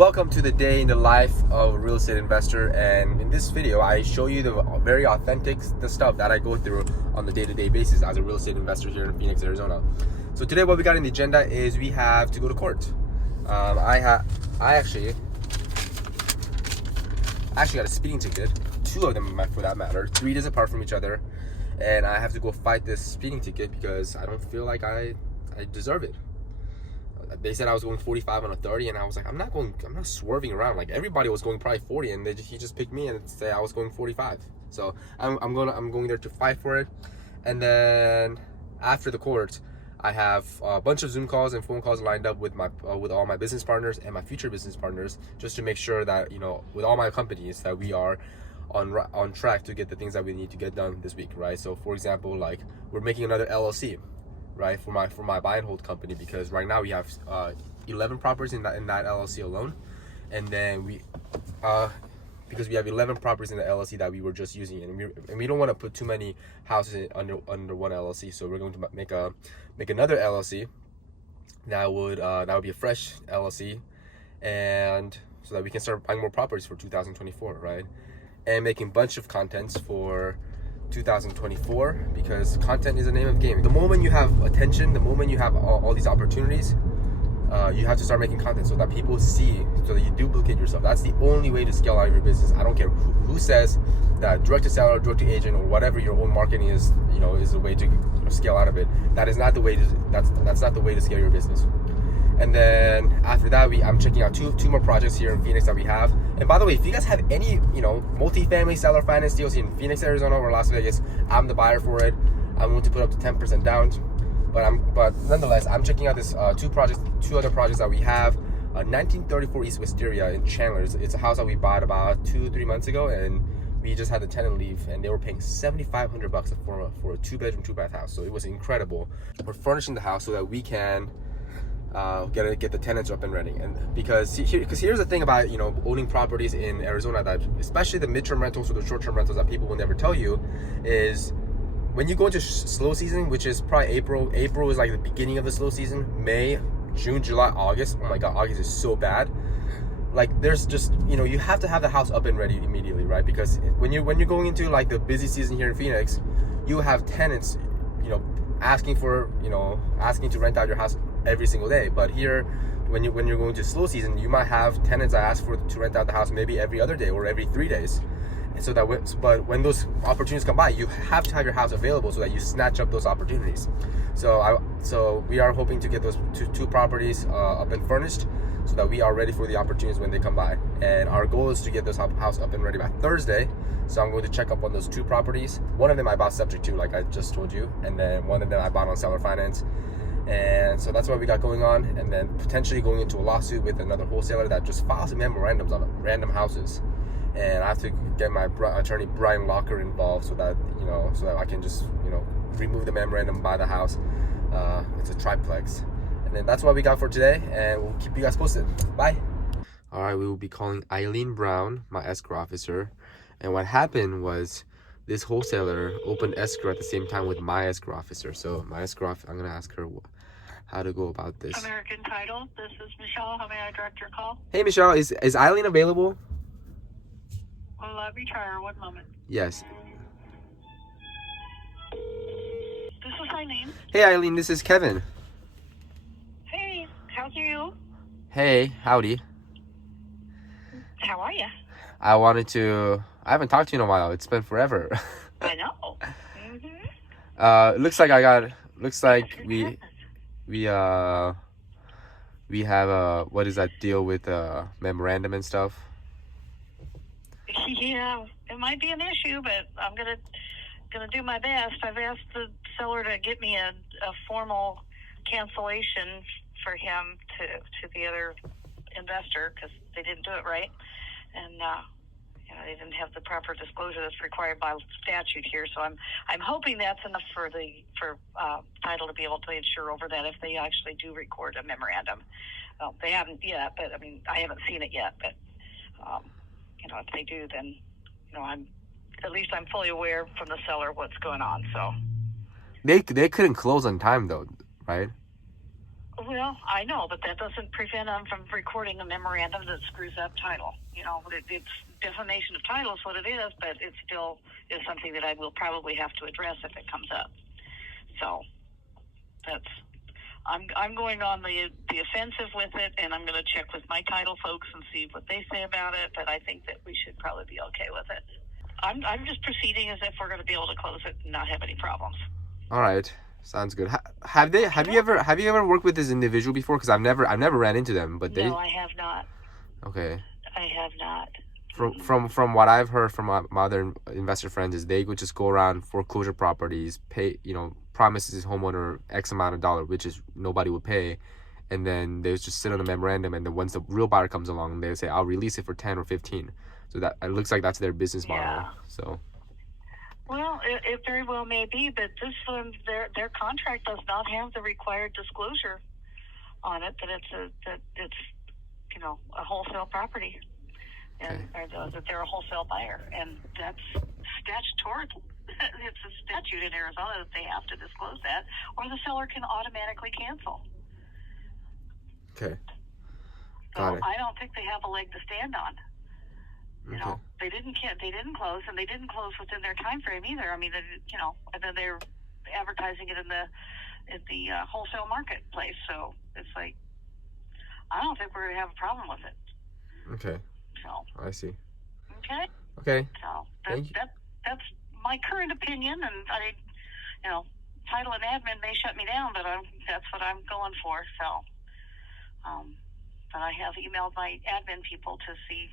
Welcome to the day in the life of a real estate investor, and in this video I show you the very authentic stuff that I go through on the day-to-day basis as a real estate investor here in Phoenix, Arizona. So today what we got in the agenda is we have to go to court. I actually got a speeding ticket, 2 of them for that matter, 3 days apart from each other, and I have to go fight this speeding ticket because I don't feel like I deserve it. They said I was going 45 on a 30, and I was like, I'm not swerving around. Like, everybody was going probably 40, and he just picked me and said I was going 45. So I'm going there to fight for it. And then after the court, I have a bunch of Zoom calls and phone calls lined up with all my business partners and my future business partners, just to make sure that, you know, with all my companies, that we are on track to get the things that we need to get done this week, right? So for example, like, we're making another LLC, right, for my buy and hold company, because right now we have 11 properties in that LLC alone, and then because we have 11 properties in the LLC that we were just using, and we don't want to put too many houses under one LLC, so we're going to make another LLC that would be a fresh LLC, and so that we can start buying more properties for 2024, right, and making a bunch of contents for 2024, because content is the name of the game. The moment you have attention, the moment you have all these opportunities, you have to start making content so that people see, so that you duplicate yourself. That's the only way to scale out your business. I don't care who says that direct to seller, direct to agent, or whatever your own marketing is, you know, is the way to scale out of it. That is not the way to. That's not the way to scale your business. And then after that, I'm checking out two more projects here in Phoenix that we have. And by the way, if you guys have any, you know, multifamily seller finance deals in Phoenix, Arizona, or Las Vegas, I'm the buyer for it. I'm willing to put up to 10% down. But nonetheless, I'm checking out this two other projects that we have. 1934 East Wisteria in Chandler. It's a house that we bought about 2-3 months ago, and we just had the tenant leave, and they were paying $7,500 for a 2-bedroom, 2-bath house. So it was incredible. We're furnishing the house so that we can get the tenants up and running. And because here's the thing about, you know, owning properties in Arizona, that especially the midterm rentals or the short-term rentals that people will never tell you, is when you go into slow season, which is probably April is like the beginning of the slow season. May, June, July, August, oh my god, August is so bad. Like, there's just, you know, you have to have the house up and ready immediately, right? Because when you're going into like the busy season here in Phoenix, you have tenants, you know, asking to rent out your house every single day. But here, when you're going to slow season, you might have tenants that ask to rent out the house maybe every other day or every 3 days. And so but when those opportunities come by, you have to have your house available so that you snatch up those opportunities. So we are hoping to get those two properties up and furnished, so that we are ready for the opportunities when they come by. And our goal is to get this house up and ready by Thursday. So I'm going to check up on those 2 properties. One of them I bought subject to, like I just told you, and then one of them I bought on seller finance. And so that's what we got going on, and then potentially going into a lawsuit with another wholesaler that just files memorandums on random houses. And I have to get my attorney Brian Locker involved so that I can just, you know, remove the memorandum, buy the house. It's a triplex. And then that's what we got for today, and we'll keep you guys posted. Bye. All right, we will be calling Eileen Brown, my escrow officer. And what happened was, this wholesaler opened escrow at the same time with my escrow officer. So my escrow, I'm gonna ask her how to go about this. American Title, this is Michelle. How may I direct your call? Hey Michelle, is Eileen available? Well, let me try her. 1 moment. Yes. This is Eileen. Hey Eileen, this is Kevin. Hey, how's you? Hey, howdy. How are you? I haven't talked to you in a while. It's been forever. I know. Mm-hmm. Looks like we have what is that deal with memorandum and stuff? Yeah, it might be an issue, but I'm gonna do my best. I've asked the seller to get me a formal cancellation for him to the other investor, because they didn't do it right, and you know, they didn't have the proper disclosure that's required by statute here. So I'm hoping that's enough for title to be able to insure over that if they actually do record a memorandum. Well, they haven't yet, but I mean, I haven't seen it yet. But you know, if they do, then, you know, I'm fully aware from the seller what's going on. So they couldn't close on time though, right? Well, I know, but that doesn't prevent them from recording a memorandum that screws up title. It's defamation of title is what it is, but it still is something that I will probably have to address if it comes up. So I'm going on the offensive with it, and I'm going to check with my title folks and see what they say about it. But I think that we should probably be okay with it. I'm just proceeding as if we're going to be able to close it and not have any problems. All right, sounds good. Have you ever worked with this individual before? Because I've never ran into them, but they. No, I have not. Okay. I have not. From what I've heard from my other investor friends is they would just go around foreclosure properties, pay, promises his homeowner X amount of dollar, which is nobody would pay, and then they just sit on a memorandum, and then once the real buyer comes along, they say I'll release it for 10 or 15. So that it looks like that's their business model. Yeah. So. Well, it very well may be, but this one, their contract does not have the required disclosure on it that it's a wholesale property, and or that they're a wholesale buyer, and that's statutory. It's a statute in Arizona that they have to disclose that, or the seller can automatically cancel. Okay. So I don't think they have a leg to stand on. They didn't close, and they didn't close within their time frame either. I mean, and then they're advertising it in the wholesale marketplace. So it's like, I don't think we're gonna have a problem with it. Okay. So I see. Okay. Okay. So that's my current opinion, and title and admin may shut me down, but that's what I'm going for. So, but I have emailed my admin people to see,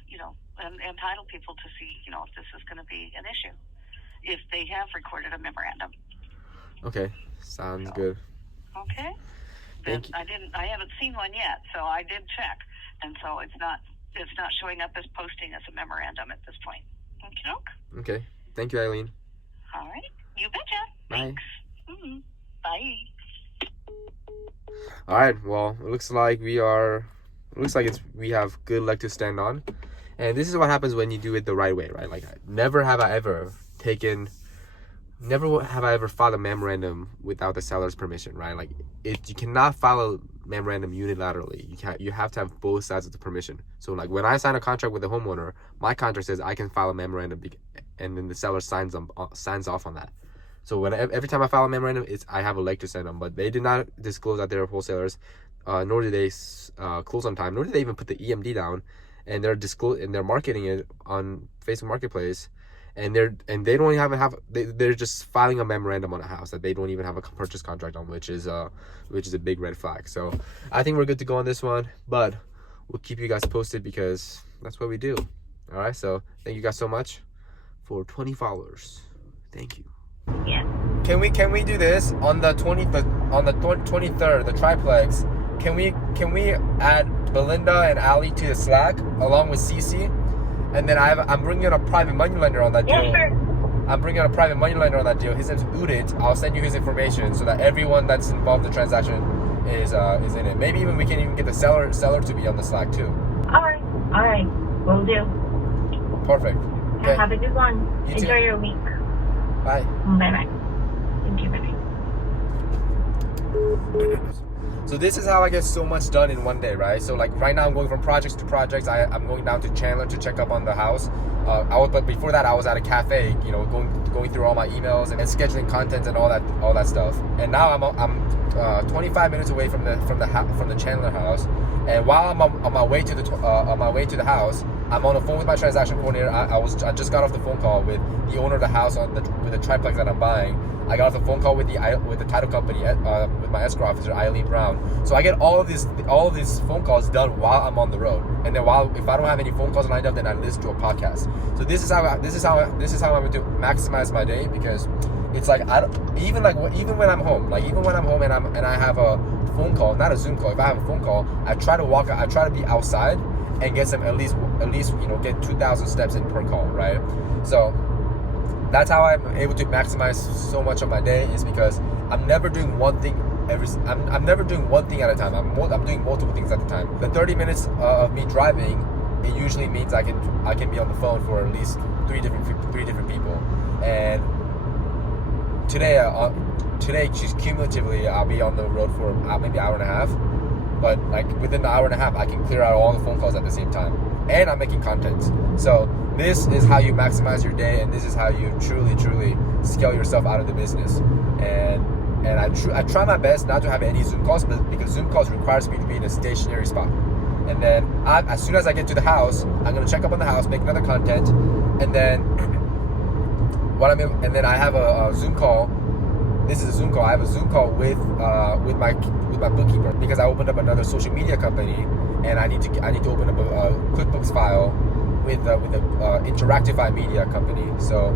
and title people to see, if this is going to be an issue, if they have recorded a memorandum. Okay, sounds good. Okay. Thank you. I haven't seen one yet, so I did check, and so it's not showing up as posting as a memorandum at this point. Okay. Thank you, Eileen. All right. You betcha. Bye. Thanks. Mm-hmm. Bye. All right. Well, it looks like we have good leg to stand on, and this is what happens when you do it the right way, right? Like, never have I ever filed a memorandum without the seller's permission, right? Like, you cannot file a memorandum unilaterally. You have to have both sides of the permission. So, like, when I sign a contract with the homeowner, my contract says I can file a memorandum, and then the seller signs off on that. So every time I file a memorandum, I have a leg to stand on. But they did not disclose that they're wholesalers, nor did they close on time, nor did they even put the EMD down, and they're marketing it on Facebook Marketplace. And they don't even they're just filing a memorandum on a house that they don't even have a purchase contract on, which is a big red flag. So I think we're good to go on this one, but we'll keep you guys posted because that's what we do. All right. So thank you guys so much for 20 followers. Thank you. Yeah. Can we do this on the 23rd, the triplex? Can we add Belinda and Ali to the Slack along with Cece? And then I'm bringing in a private money lender on that deal. Yeah, sure. I'm bringing in a private money lender on that deal. His name's Udit. I'll send you his information so that everyone that's involved in the transaction is in it. Maybe we can even get the seller to be on the Slack too. All right, will do. Perfect. Okay. Have a good one. You Enjoy too. your week. Bye. Bye. Thank you. Bye. So this is how I get so much done in one day, right? So like right now I'm going from projects to projects. I'm going down to Chandler to check up on the house. But before that I was at a cafe, going through all my emails and scheduling content and all that stuff. And now I'm 25 minutes away from the Chandler house. And while I'm on my way to the house, I'm on the phone with my transaction coordinator. I just got off the phone call with the owner of the house with the triplex that I'm buying. I got off the phone call with the title company with my escrow officer Eileen Brown. So I get all of these phone calls done while I'm on the road. And then if I don't have any phone calls lined up, then I listen to a podcast. So this is how I'm going to maximize my day, because it's like even when I'm home and I have a phone call, not a Zoom call. If I have a phone call, I try to be outside and get some at least get 2,000 steps in per call, right? So that's how I'm able to maximize so much of my day, is because I'm never doing one thing I'm never doing one thing at a time. I'm doing multiple things at a time. The 30 minutes of me driving, it usually means I can be on the phone for at least three different people. And today just cumulatively I'll be on the road for maybe an hour and a half. but like within an hour and a half, I can clear out all the phone calls at the same time, and I'm making content. So this is how you maximize your day, and this is how you truly scale yourself out of the business. And I try my best not to have any Zoom calls, but because Zoom calls requires me to be in a stationary spot. And then as soon as I get to the house, I'm gonna check up on the house, make another content, and then I have a Zoom call. This is a Zoom call. I have a Zoom call with my bookkeeper, because I opened up another social media company, and I need to open up a QuickBooks file with a Interactify media company. So,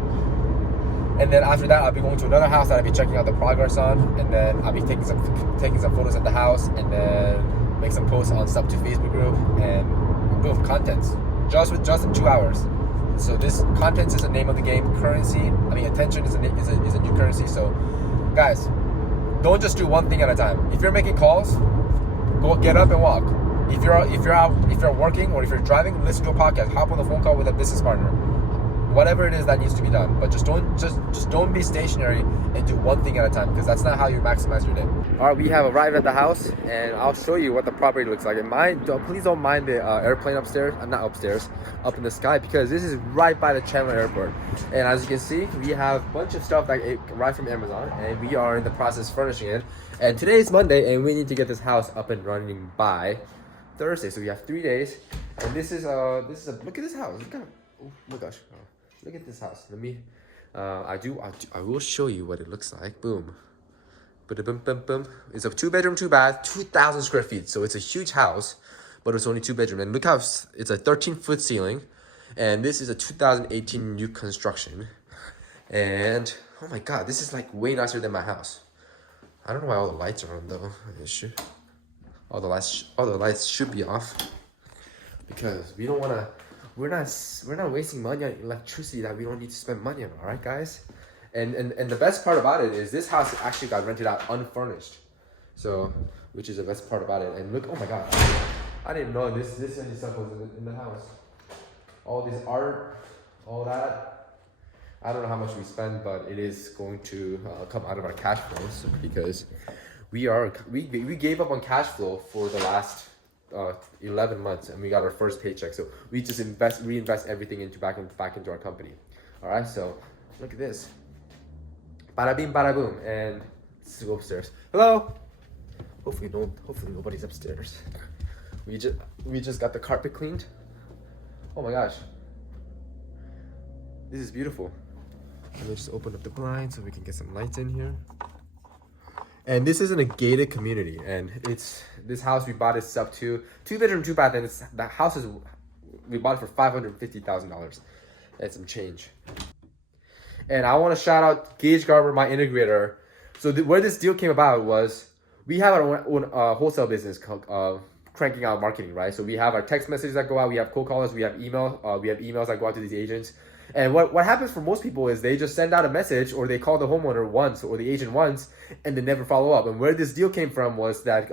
and then after that, I'll be going to another house that I'll be checking out the progress on, and then I'll be taking some photos at the house, and then make some posts on Sub to Facebook group, and build content just in 2 hours. So this content is the name of the game. Attention is a new currency. So guys, don't just do one thing at a time. If you're making calls, go get up and walk. If you're working or if you're driving, listen to a podcast, hop on the phone call with a business partner. Whatever it is that needs to be done, but just don't be stationary and do one thing at a time, because that's not how you maximize your day. All right, we have arrived at the house, and I'll show you what the property looks like. And please don't mind the airplane upstairs. I'm not upstairs, up in the sky, because this is right by the Chandler airport. And as you can see, we have a bunch of stuff that arrived from Amazon, and we are in the process of furnishing it. And today is Monday, and we need to get this house up and running by Thursday. So we have 3 days, and this is a look at this house. Oh my gosh. Look at this house. Let me, I will show you what it looks like. Boom. Boom. It's a 2-bedroom, 2-bath, 2,000 square feet. So it's a huge house, but it's only 2-bedroom. And look how it's a 13-foot ceiling. And this is a 2018 new construction. And oh my God, this is like way nicer than my house. I don't know why all the lights are on though. All the lights should be off, because we don't want to. We're not wasting money on electricity that we don't need to spend money on. All right, guys. And the best part about it is this house actually got rented out unfurnished, so which is the best part about it. And look, oh my God, I didn't know this any stuff was in the house. All this art, all that. I don't know how much we spend, but it is going to come out of our cash flows, because we gave up on cash flow for the last 11 months, and we got our first paycheck. So we just reinvest everything back into our company. All right, so look at this. Bada bing, bada boom. And let's go upstairs. Hello. Hopefully nobody's upstairs. We just got the carpet cleaned. Oh my gosh, this is beautiful. Let me just open up the blind so we can get some lights in here. And this is in a gated community, and this house we bought is up to 2-bedroom, 2-bath, and we bought it for $550,000. That's some change. And I want to shout out Gage Garber, my integrator. So where this deal came about was we have our own wholesale business called cranking out marketing, right? So we have our text messages that go out, we have cold callers, we have emails that go out to these agents. And what happens for most people is they just send out a message, or they call the homeowner once or the agent once, and they never follow up. And where this deal came from was that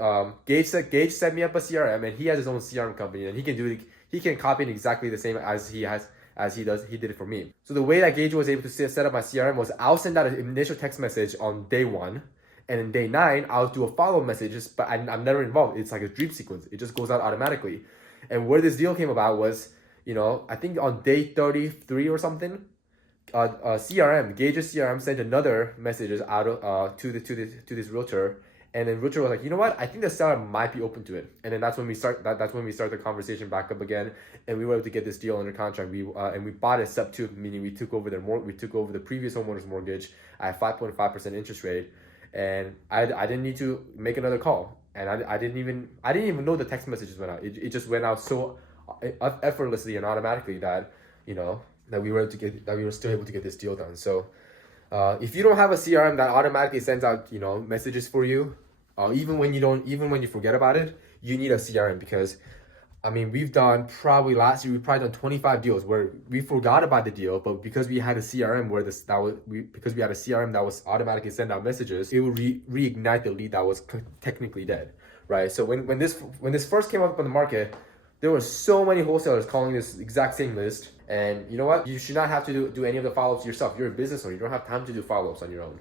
Gage set me up a CRM, and he has his own CRM company, and he can copy it exactly the same as he did it for me. So the way that Gage was able to set up my CRM was I'll send out an initial text message on day 1, and in day 9 I'll do a follow-up message, but I'm never involved. It's like a dream sequence. It just goes out automatically. And where this deal came about was, I think on day 33 or something, Gage's CRM sent another messages out to this realtor, and then realtor was like, you know what? I think the seller might be open to it. And then that's when we start the conversation back up again, and we were able to get this deal under contract. We bought it sub 2, meaning we took over the previous homeowner's mortgage at 5.5% interest rate, and I didn't need to make another call, and I didn't even know the text messages went out. It just went out so effortlessly and automatically that that we were still able to get this deal done. So if you don't have a CRM that automatically sends out messages for you, even when you forget about it, you need a CRM, because we've done probably last year 25 deals where we forgot about the deal, but because we had a CRM that was automatically send out messages, it would reignite the lead that was technically dead, right? So when this first came up on the market, there were so many wholesalers calling this exact same list. And you know what? You should not have to do any of the follow-ups yourself. You're a business owner. You don't have time to do follow-ups on your own.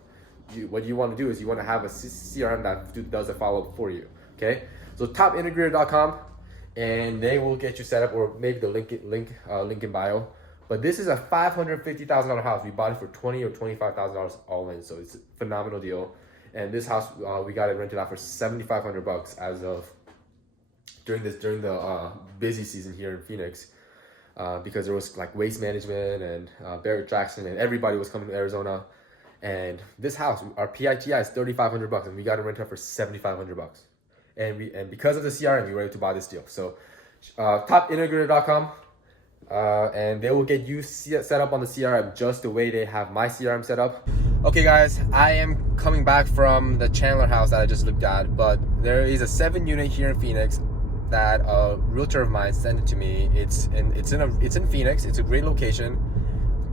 What you want to do is you want to have a CRM that does a follow-up for you, okay? So topintegrator.com, and they will get you set up, or maybe the link in bio. But this is a $550,000 house. We bought it for $20,000 or $25,000 all in, so it's a phenomenal deal. And this house, we got it rented out for $7,500 as of during the busy season here in Phoenix, because there was like Waste Management and Barrett Jackson, and everybody was coming to Arizona. And this house, our PITI is $3,500, and we got it rented out for $7,500. And because of the CRM, we were able to buy this deal. So topintegrator.com, and they will get you set up on the CRM just the way they have my CRM set up. Okay guys, I am coming back from the Chandler house that I just looked at, but there is a 7-unit here in Phoenix that a realtor of mine sent it to me. It's in Phoenix. It's a great location.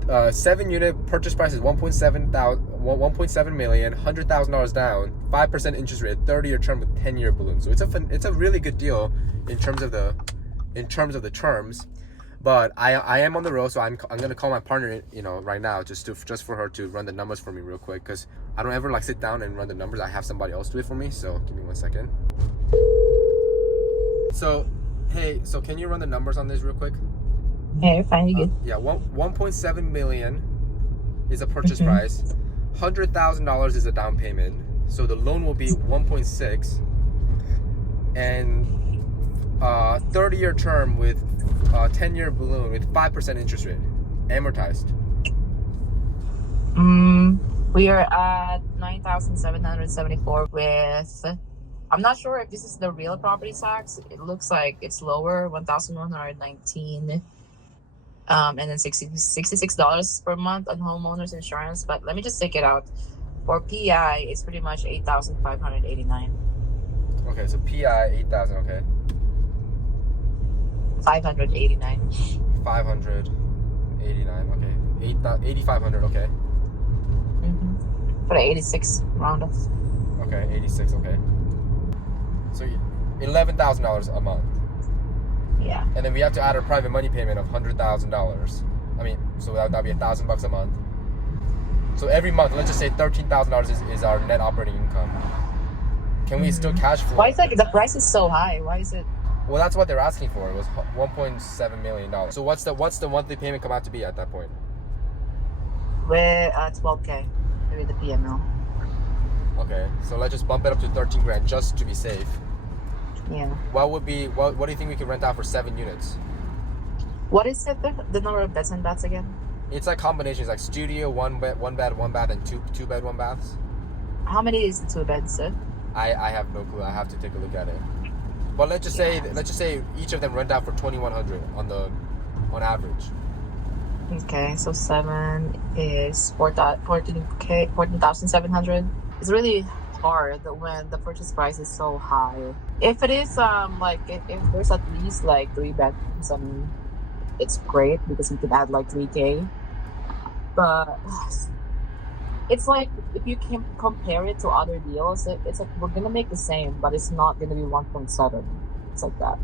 7-unit purchase price is $1.7 million, $100,000 down, 5% interest rate, 30-year term with 10-year balloon. So it's a really good deal in terms of the terms. But I am on the road, so I'm gonna call my partner, right now, just for her to run the numbers for me real quick, because I don't ever sit down and run the numbers. I have somebody else do it for me. So give me 1 second. So hey, can you run the numbers on this real quick? Yeah, you're fine. You good? Yeah, 1.7 million is a purchase price. $100,000 is a down payment. So the loan will be 1.6, and 30-year term with 10-year balloon with 5% interest rate, amortized. We are at 9,774 with. I'm not sure if this is the real property tax. It looks like it's lower, 1,119. And then $66 per month on homeowners insurance. But let me just take it out. For PI, it's pretty much 8,589. Okay, so PI 8,000. Okay. 589. 589. Okay. 8,500. Okay. For the 86 round off. Okay, 86. Okay. So $11,000 a month. Yeah. And then we have to add a private money payment of $100,000. I mean, so that'd be $1,000 a month. So every month, let's just say $13,000 is our net operating income. Can we still cash flow? Why is the price is so high? Why is it? Well, that's what they're asking for. It was $1.7 million. So what's the monthly payment come out to be at that point? We're at $12K with the PML. Okay, so let's just bump it up to 13 grand just to be safe. Yeah. What do you think we could rent out for 7 units? What is it? The number of beds and baths again? It's like combinations, like studio, one bed, one bath, and two bed, one baths. How many is the 2 beds, sir? I have no clue. I have to take a look at it. But let's just say each of them rent out for $2,100 on average. Okay, so 7 is 14,700. It's really hard when the purchase price is so high. If it is if there's at least 3 bedrooms, I mean, it's great because we could add 3K. But it's like if you can compare it to other deals, it's like we're gonna make the same, but it's not gonna be 1.7. It's like that.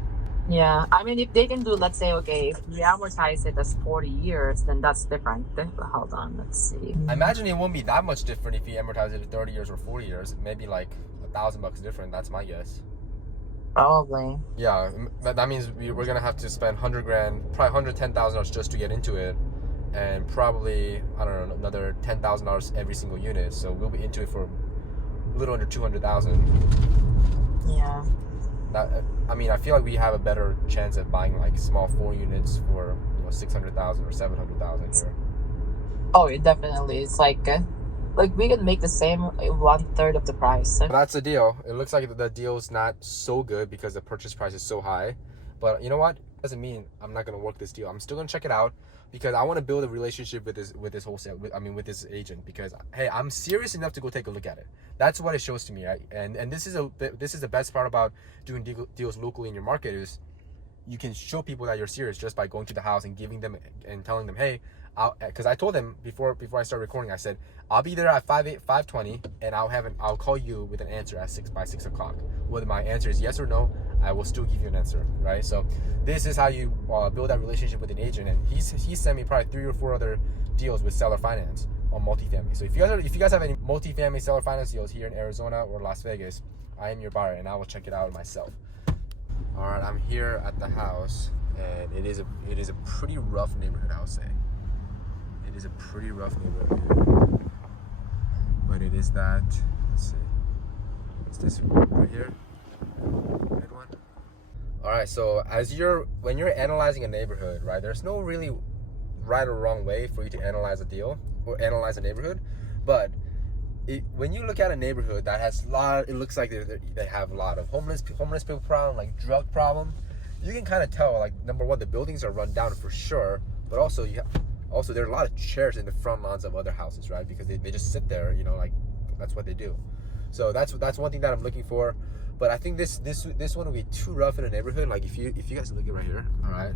Yeah, I mean, if they can do, let's say, okay, if we amortize it as 40 years, then that's different. Hold on, let's see. I imagine it won't be that much different if you amortize it to 30 years or 40 years. Maybe $1,000 different. That's my guess. Probably. Yeah, that means we're gonna have to spend $100 grand, probably $110,000 just to get into it, and probably another $10,000 every single unit. So we'll be into it for a little under $200,000. Yeah. I mean, I feel like we have a better chance at buying small 4 units for $600,000 or $700,000 here. Oh, it definitely. It's like we can make the same 1/3 of the price. That's the deal. It looks like the deal is not so good because the purchase price is so high. But you know what? It doesn't mean I'm not gonna work this deal. I'm still gonna check it out because I want to build a relationship with this wholesale. With this agent, because hey, I'm serious enough to go take a look at it. That's what it shows to me. Right? And this is the best part about doing deals locally in your market is you can show people that you're serious just by going to the house and giving them and telling them, hey, because I told them before I started recording, I said I'll be there at 5:20 and I'll call you with an answer at 6 o'clock. Whether my answer is yes or no, I will still give you an answer, right? So this is how you build that relationship with an agent. And he sent me probably 3 or 4 other deals with seller finance on multifamily. So if you guys have any multifamily seller finance deals here in Arizona or Las Vegas, I am your buyer and I will check it out myself. All right, I'm here at the house, and it is a pretty rough neighborhood, I would say. It is a pretty rough neighborhood, but it is that. Let's see. It's this one right here. Red one. All right, so when you're analyzing a neighborhood, right? There's no really right or wrong way for you to analyze a deal or analyze a neighborhood, but when you look at a neighborhood that has it looks like they have a lot of homeless people problem, like drug problem, you can kind of tell, like, number one, the buildings are run down for sure, but also there are a lot of chairs in the front lawns of other houses, right? Because they just sit there, you know, like that's what they do. So that's one thing that I'm looking for. But I think this one will be too rough in a neighborhood. Like if you guys look at right here, all right.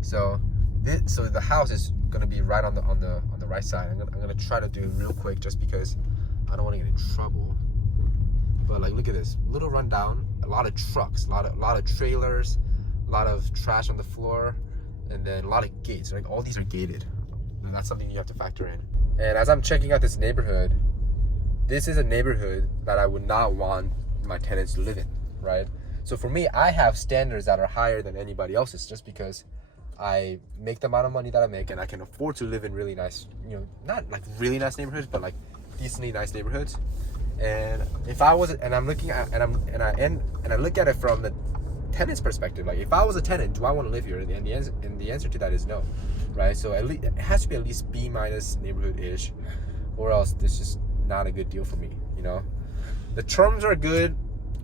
So the house is gonna be right on the right side. I'm gonna try to do it real quick just because I don't want to get in trouble. But like, look at this, little rundown, a lot of trucks, a lot of trailers, a lot of trash on the floor, and then a lot of gates. Like all these are gated. And that's something you have to factor in. And as I'm checking out this neighborhood, this is a neighborhood that I would not want my tenants to live in, right? So for me, I have standards that are higher than anybody else's just because I make the amount of money that I make and I can afford to live in really nice, you know, not like really nice neighborhoods, but like decently nice neighborhoods. And if I was, and I'm looking at, and I look at it from the tenant's perspective, like if I was a tenant, do I want to live here? And the answer to that is no, right? So at least it has to be at least B- neighborhood-ish, or else this is just not a good deal for me, you know. The terms are good.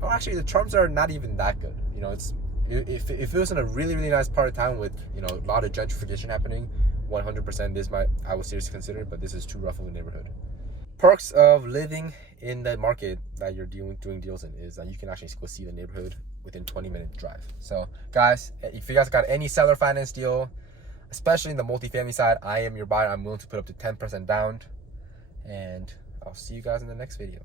Oh, actually, the terms are not even that good. You know, if it was in a really nice part of town with, you know, a lot of gentrification happening, 100% I would seriously consider it. But this is too rough of a neighborhood. Perks of living in the market that you're doing deals in is that you can actually go see the neighborhood within 20-minute drive. So, guys, if you guys got any seller finance deal, especially in the multifamily side, I am your buyer. I'm willing to put up to 10% down, and I'll see you guys in the next video.